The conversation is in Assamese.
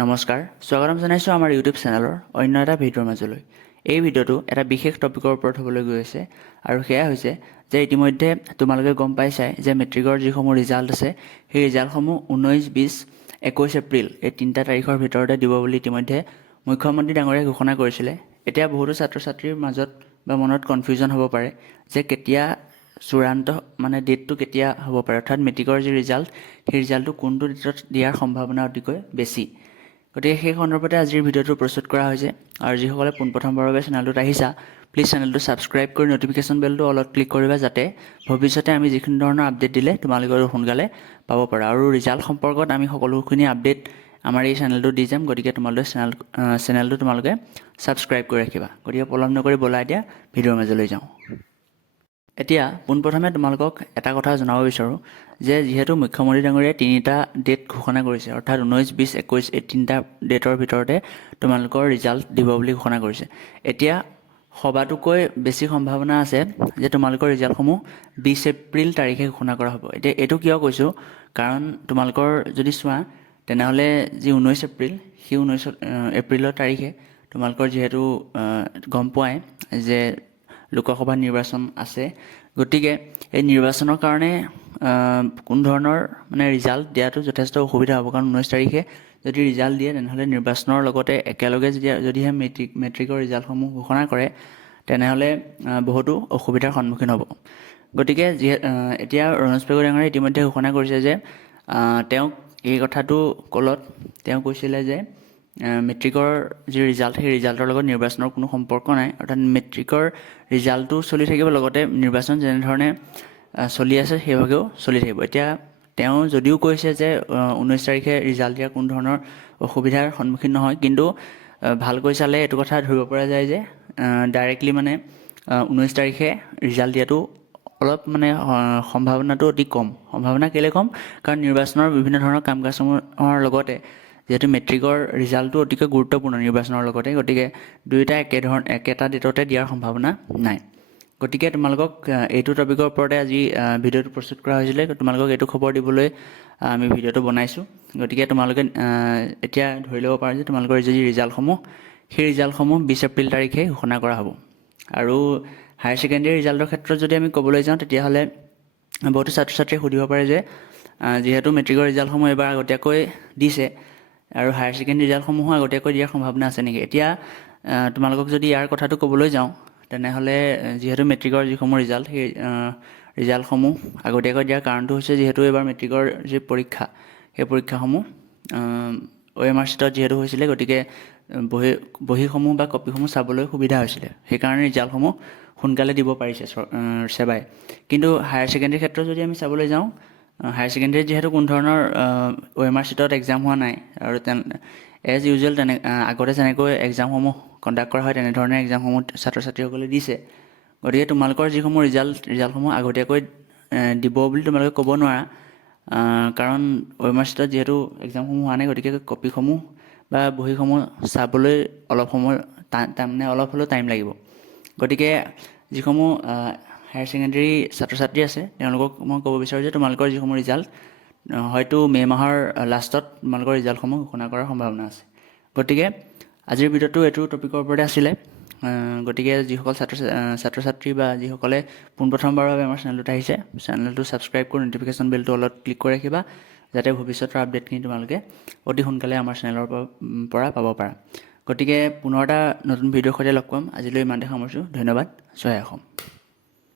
নমস্কাৰ স্বাগতম জনাইছোঁ আমাৰ ইউটিউব চেনেলৰ অন্য এটা ভিডিঅ'ৰ মাজলৈ। এই ভিডিঅ'টো এটা বিশেষ টপিকৰ ওপৰত হ'বলৈ গৈ আছে আৰু সেয়া হৈছে যে ইতিমধ্যে তোমালোকে গম পাইছাই যে মেট্ৰিকৰ যিসমূহ ৰিজাল্ট আছে সেই ৰিজাল্টসমূহ 19, 20, 21 এপ্ৰিল এই তিনিটা তাৰিখৰ ভিতৰতে দিব বুলি ইতিমধ্যে মুখ্যমন্ত্ৰী ডাঙৰীয়াই ঘোষণা কৰিছিলে। এতিয়া বহুতো ছাত্ৰ ছাত্ৰীৰ মাজত বা মনত কনফিউজন হ'ব পাৰে যে কেতিয়া চূড়ান্ত ডেটটো কেতিয়া হ'ব পাৰে, অৰ্থাৎ মেট্ৰিকৰ যি ৰিজাল্ট সেই ৰিজাল্টটো কোনটো ডেটত দিয়াৰ সম্ভাৱনা অতিকৈ বেছি। গতিকে সেই সন্দৰ্ভতে আজিৰ ভিডিঅ'টো প্ৰস্তুত কৰা হৈছে আৰু যিসকলে পোনপ্ৰথমবাৰৰ বাবে চেনেলটোত আহিছা প্লিজ চেনেলটো ছাবস্ক্ৰাইব কৰি ন'টিফিকেশ্যন বেলটো অলপ ক্লিক কৰিবা, যাতে ভৱিষ্যতে আমি যিখিনি ধৰণৰ আপডেট দিলে তোমালোকে সোনকালে পাব পাৰা। আৰু ৰিজাল্ট সম্পৰ্কত আমি সকলোখিনি আপডেট আমাৰ এই চেনেলটো দি যাম, গতিকে তোমালোকে চেনেলটো তোমালোকে ছাবস্ক্ৰাইব কৰি ৰাখিবা। গতিকে পলম নকৰি বলা এতিয়া ভিডিঅ'ৰ মাজলৈ যাওঁ। এতিয়া পোনপ্ৰথমে তোমালোকক এটা কথা জনাব বিচাৰোঁ যে যিহেতু মুখ্যমন্ত্ৰী ডাঙৰীয়াই তিনিটা ডেট ঘোষণা কৰিছে, অৰ্থাৎ 19, 20, 21 এই তিনিটা ডেটৰ ভিতৰতে তোমালোকৰ ৰিজাল্ট দিব বুলি ঘোষণা কৰিছে। এতিয়া সবাতোকৈ বেছি সম্ভাৱনা আছে যে তোমালোকৰ ৰিজাল্টসমূহ 20 এপ্ৰিল তাৰিখে ঘোষণা কৰা হ'ব। এতিয়া এইটো কিয় কৈছোঁ, কাৰণ তোমালোকৰ যদি চোৱা তেনেহ'লে যি 19 এপ্ৰিল সেই 19 এপ্ৰিলৰ তাৰিখে তোমালোকৰ যিহেতু গম পোৱাই যে লোকসভা নিৰ্বাচন আছে, গতিকে এই নিৰ্বাচনৰ কাৰণে কোনো ধৰণৰ ৰিজাল্ট দিয়াটো যথেষ্ট অসুবিধা হ'ব। কাৰণ 19 তাৰিখে যদি ৰিজাল্ট দিয়ে তেনেহ'লে নিৰ্বাচনৰ লগতে একেলগে যদিহে মেট্ৰিকৰ ৰিজাল্টসমূহ ঘোষণা কৰে তেনেহ'লে বহুতো অসুবিধাৰ সন্মুখীন হ'ব। গতিকে এতিয়া ৰণোজ পেগু ডাঙৰীয়াই ইতিমধ্যে ঘোষণা কৰিছে যে তেওঁক এই কথাটো ক'লত তেওঁ কৈছিলে যে মেট্ৰিকৰ যি ৰিজাল্ট সেই ৰিজাল্টৰ লগত নিৰ্বাচনৰ কোনো সম্পৰ্ক নাই, অৰ্থাৎ মেট্ৰিকৰ ৰিজাল্টটো চলি থাকিব, লগতে নিৰ্বাচন যেনেধৰণে চলি আছে সেইভাগেও চলি থাকিব। এতিয়া তেওঁ যদিও কৈছে যে 19 তাৰিখে ৰিজাল্ট দিয়াৰ কোনো ধৰণৰ অসুবিধাৰ সন্মুখীন নহয়, কিন্তু ভালকৈ চালে এইটো কথা ধৰিব পৰা যায় যে ডাইৰেক্টলি 19 তাৰিখে ৰিজাল্ট দিয়াটো অলপ সম্ভাৱনাটো অতি কম। সম্ভাৱনা কেলৈ কম, কাৰণ নিৰ্বাচনৰ বিভিন্ন ধৰণৰ কাম কাজসমূহৰ লগতে যিহেতু মেট্ৰিকৰ ৰিজাল্টটো অতিকৈ গুৰুত্বপূৰ্ণ নিৰ্বাচনৰ লগতে, গতিকে দুয়োটা একেটা ডেটতে দিয়াৰ সম্ভাৱনা নাই। গতিকে তোমালোকক এইটো টপিকৰ ওপৰতে আজি ভিডিঅ'টো প্ৰস্তুত কৰা হৈছিলে। তোমালোকক এইটো খবৰ দিবলৈ আমি ভিডিঅ'টো বনাইছোঁ। গতিকে তোমালোকে এতিয়া ধৰি ল'ব পাৰা যে তোমালোকৰ যি ৰিজাল্টসমূহ সেই ৰিজাল্টসমূহ 20 এপ্ৰিল তাৰিখে ঘোষণা কৰা হ'ব। আৰু হায়াৰ ছেকেণ্ডেৰী ৰিজাল্টৰ ক্ষেত্ৰত যদি আমি ক'বলৈ যাওঁ তেতিয়াহ'লে বহুতো ছাত্ৰ ছাত্ৰীয়ে সুধিব পাৰে যে যিহেতু মেট্ৰিকৰ ৰিজাল্টসমূহ এইবাৰ আগতীয়াকৈ দিছে আৰু হায়াৰ ছেকেণ্ডেৰী ৰিজাল্টসমূহো আগতীয়াকৈ দিয়াৰ সম্ভাৱনা আছে নেকি। এতিয়া তোমালোকক যদি ইয়াৰ কথাটো ক'বলৈ যাওঁ তেনেহ'লে যিহেতু মেট্ৰিকৰ যিসমূহ ৰিজাল্ট সেই ৰিজাল্টসমূহ আগতীয়াকৈ দিয়াৰ কাৰণটো হৈছে যিহেতু এইবাৰ মেট্ৰিকৰ যি পৰীক্ষা সেই পৰীক্ষাসমূহ OMR শ্বীটত যিহেতু হৈছিলে, গতিকে বহীসমূহ বা কপিসমূহ চাবলৈ সুবিধা হৈছিলে, সেইকাৰণে ৰিজাল্টসমূহ সোনকালে দিব পাৰিছে সেৱাই। কিন্তু হায়াৰ ছেকেণ্ডেৰীৰ ক্ষেত্ৰত যদি আমি চাবলৈ যাওঁ, হায়াৰ ছেকেণ্ডেৰীত যিহেতু কোনো ধৰণৰ OMR শ্বীটত এক্সাম হোৱা নাই আৰু এজ ইউজুৱেল আগতে যেনেকৈ এক্সামসমূহ কণ্ডাক্ট কৰা হয় তেনেধৰণে এক্সামসমূহ ছাত্ৰ ছাত্ৰীসকলে দিছে। গতিকে তোমালোকৰ যিসমূহ ৰিজাল্টসমূহ আগতীয়াকৈ দিব বুলি তোমালোকে ক'ব নোৱাৰা, কাৰণ OMR শ্বীটত যিহেতু এক্সামসমূহ হোৱা নাই, গতিকে কপিসমূহ বা বহীসমূহ চাবলৈ অলপ হ'লেও টাইম লাগিব। গতিকে যিসমূহ হায়াৰ ছেকেণ্ডেৰী ছাত্ৰ ছাত্ৰী আছে তেওঁলোকক মই ক'ব বিচাৰোঁ যে তোমালোকৰ যিসমূহ ৰিজাল্ট হয়তো মে' মাহৰ লাষ্টত তোমালোকৰ ৰিজাল্টসমূহ ঘোষণা কৰাৰ সম্ভাৱনা আছে। গতিকে আজিৰ ভিডিঅ'টো এইটো টপিকৰ ওপৰতে আছিলে। গতিকে যিসকল ছাত্ৰ ছাত্ৰী বা যিসকলে পোনপ্ৰথমবাৰৰ বাবে আমাৰ চেনেলটোত আহিছে, চেনেলটো ছাবস্ক্ৰাইব কৰি ন'টিফিকেশ্যন বেলটো অলপ ক্লিক কৰি ৰাখিবা, যাতে ভৱিষ্যতৰ আপডেটখিনি তোমালোকে অতি সোনকালে আমাৰ চেনেলৰ পৰা পাব পাৰা। গতিকে পুনৰ এটা নতুন ভিডিঅ'ৰ সৈতে লগ পাম। আজিলৈ ইমানতে সামৰিছোঁ। ধন্যবাদ। জয় অসম।